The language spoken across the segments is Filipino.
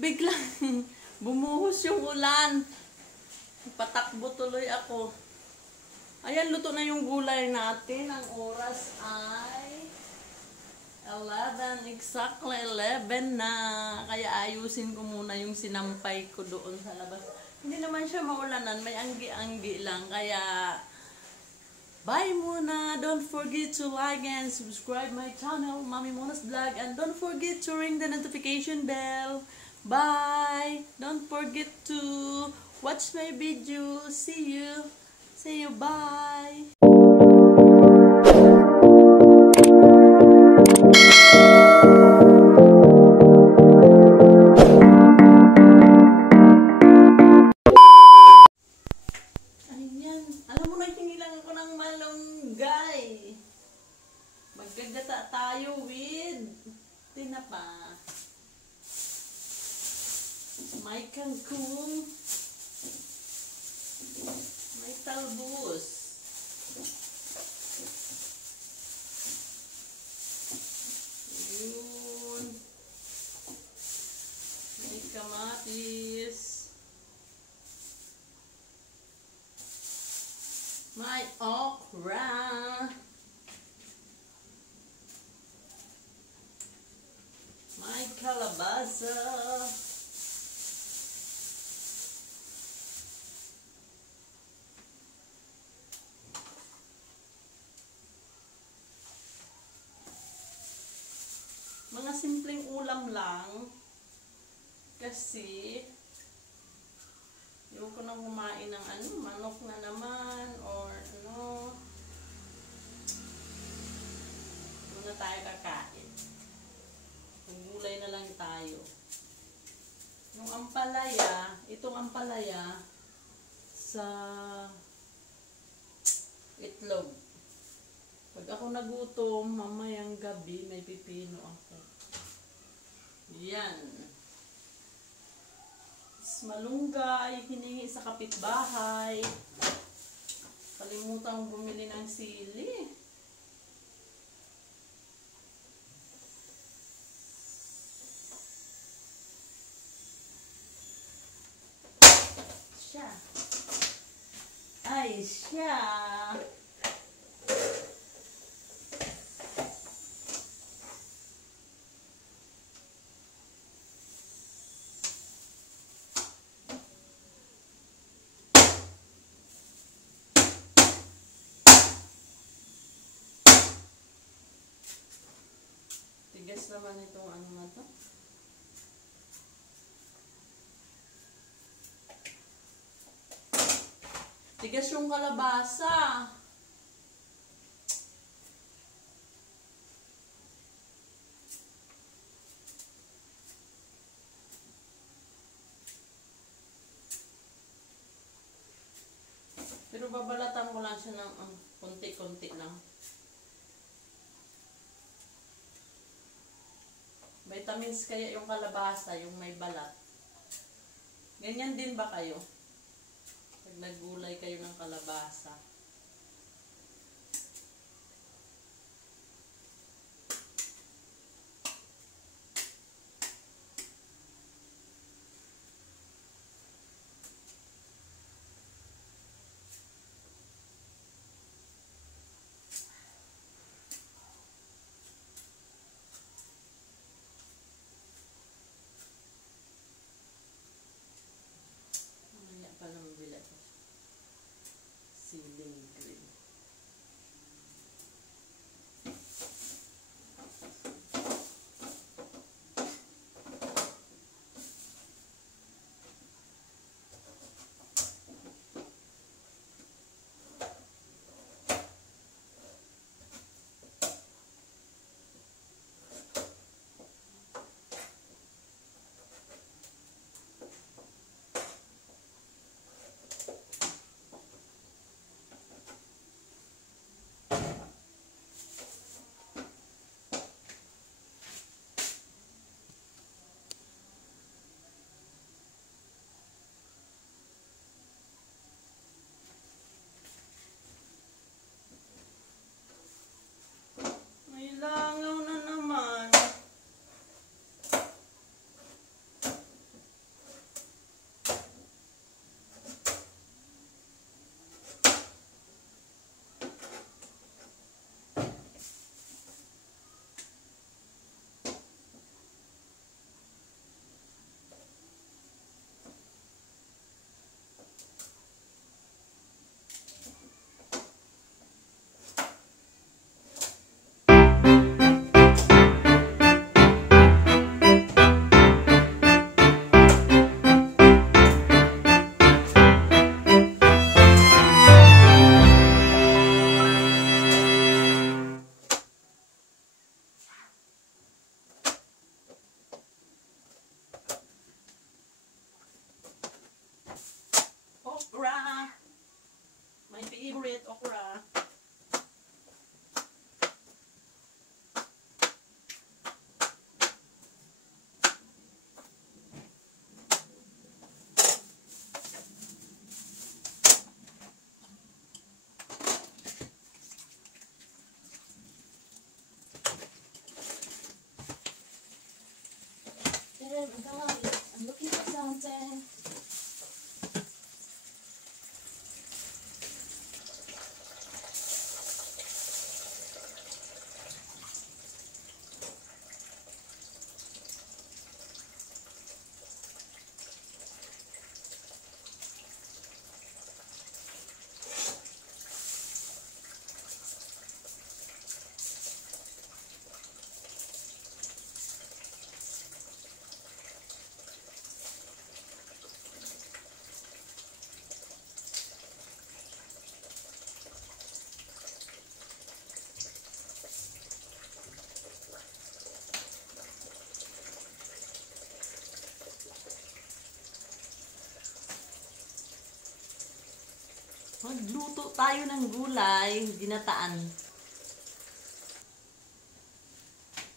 biglang bumuhos yung ulan. Patakbo tuloy ako. Ayan, luto na yung gulay natin. Ang oras ay 11. Exactly 11 na. Kaya ayusin ko muna yung sinampay ko doon sa labas. Hindi naman siya maulanan. May anggi-anggi lang. Kaya bye muna. Don't forget to like and subscribe my channel, Mami Mona's Vlog. And don't forget to ring the notification bell. Bye. Don't forget to watch my video. See you. See you. Bye. Magkagata tayo with tinapa. May kangkong. May talbos. Yun. May kamatis. May okra. May kalabasa. Mga simpleng ulam lang. Kasi yung ko nang kumain ng manok na naman or muna tayo kakain. Gulay na lang tayo. Yung ampalaya, itong ampalaya sa itlog. Pag ako nagutom, mamayang gabi, may pipino ako. Yan. Malunggay, hiningi sa kapitbahay. Kalimutang bumili ng sili. Ay, siya. Tigas naman itong na to. Tigas yung kalabasa. Pero babalatan ko lang siya ng konti-konti lang. Vitamins kaya yung kalabasa, yung may balat. Ganyan din ba kayo? Pag naggulay kayo ng kalabasa. Mamaya pa lang mabila ito. Sili. favorite, okra. I'm looking for something. Magluto tayo ng gulay, ginataan.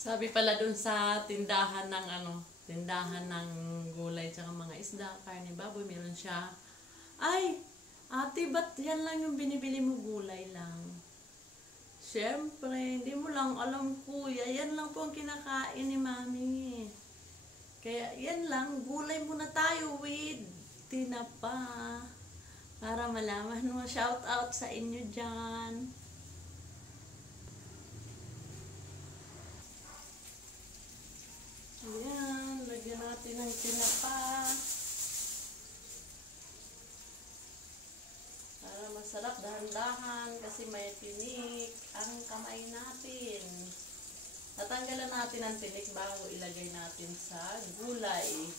Sabi pala dun sa tindahan ng tindahan ng gulay tsaka mga isda, karne, baboy, meron siya. Ay, ate, ba't yan lang yung binibili mo, gulay lang? Siyempre, hindi mo lang alam, kuya, yan lang po ang kinakain ni mami. Kaya yan lang, gulay muna tayo with tinapa. Para malaman mo, shout out sa inyo dyan. Ayan, lagyan natin ng tinapa. Para masarap, dahan-dahan, kasi may tinik ang kamay natin. Tatanggalan natin ang tinik bago ilagay natin sa gulay.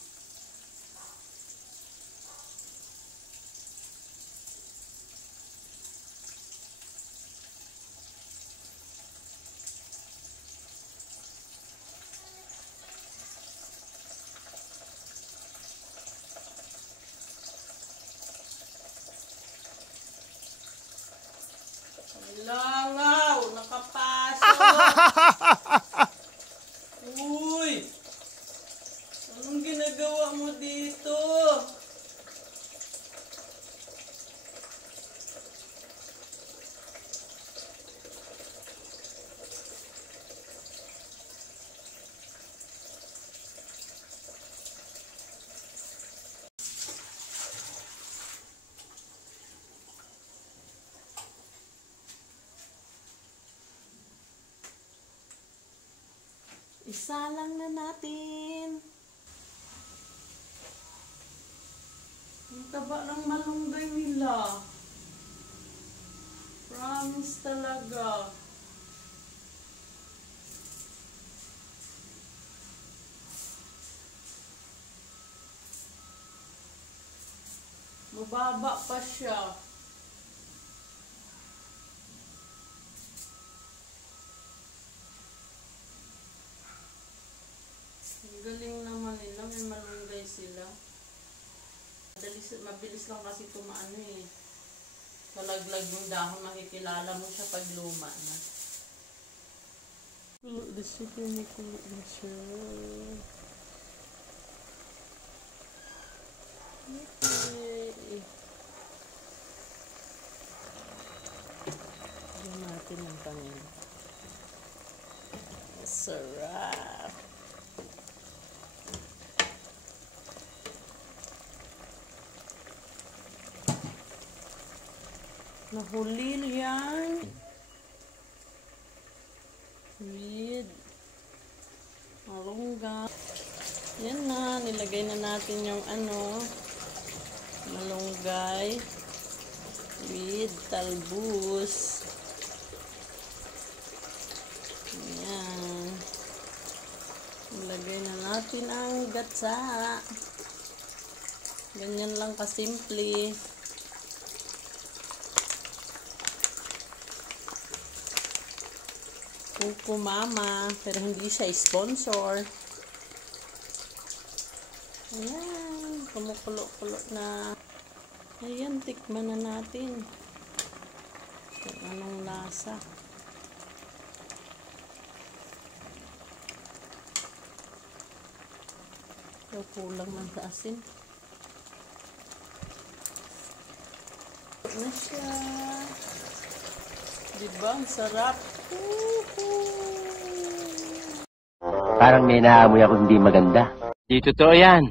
Langaw! Nakapasok! Uy! Anong ginagawa mo dito? Isalang na natin. Ang taba ng malunggay nila. Promise talaga. Mababa pa siya. Galing naman nila, may malunggay sila. Mabilis lang kasi tumaano eh. Kalaglag yung dahon, makikilala mo siya pag luma na. Kulo na siya, kulo na siya. Okay. Diyan natin ang pangin. Sarap. Nahulil yan. With malunggay. Yan na, nilagay na natin yung malunggay with talbos. Yan. Nilagay na natin ang gatsa. Ganyan lang kasimple. Kuko Mama, pero hindi siya sponsor. Ayan, kumukulo-kulo na. Ayan, tikman na natin. Kung anong lasa. So, kulang man sa asin. Na siya. Diba? Ang sarap. Parang may naamoy ako hindi maganda. Di totoo yan.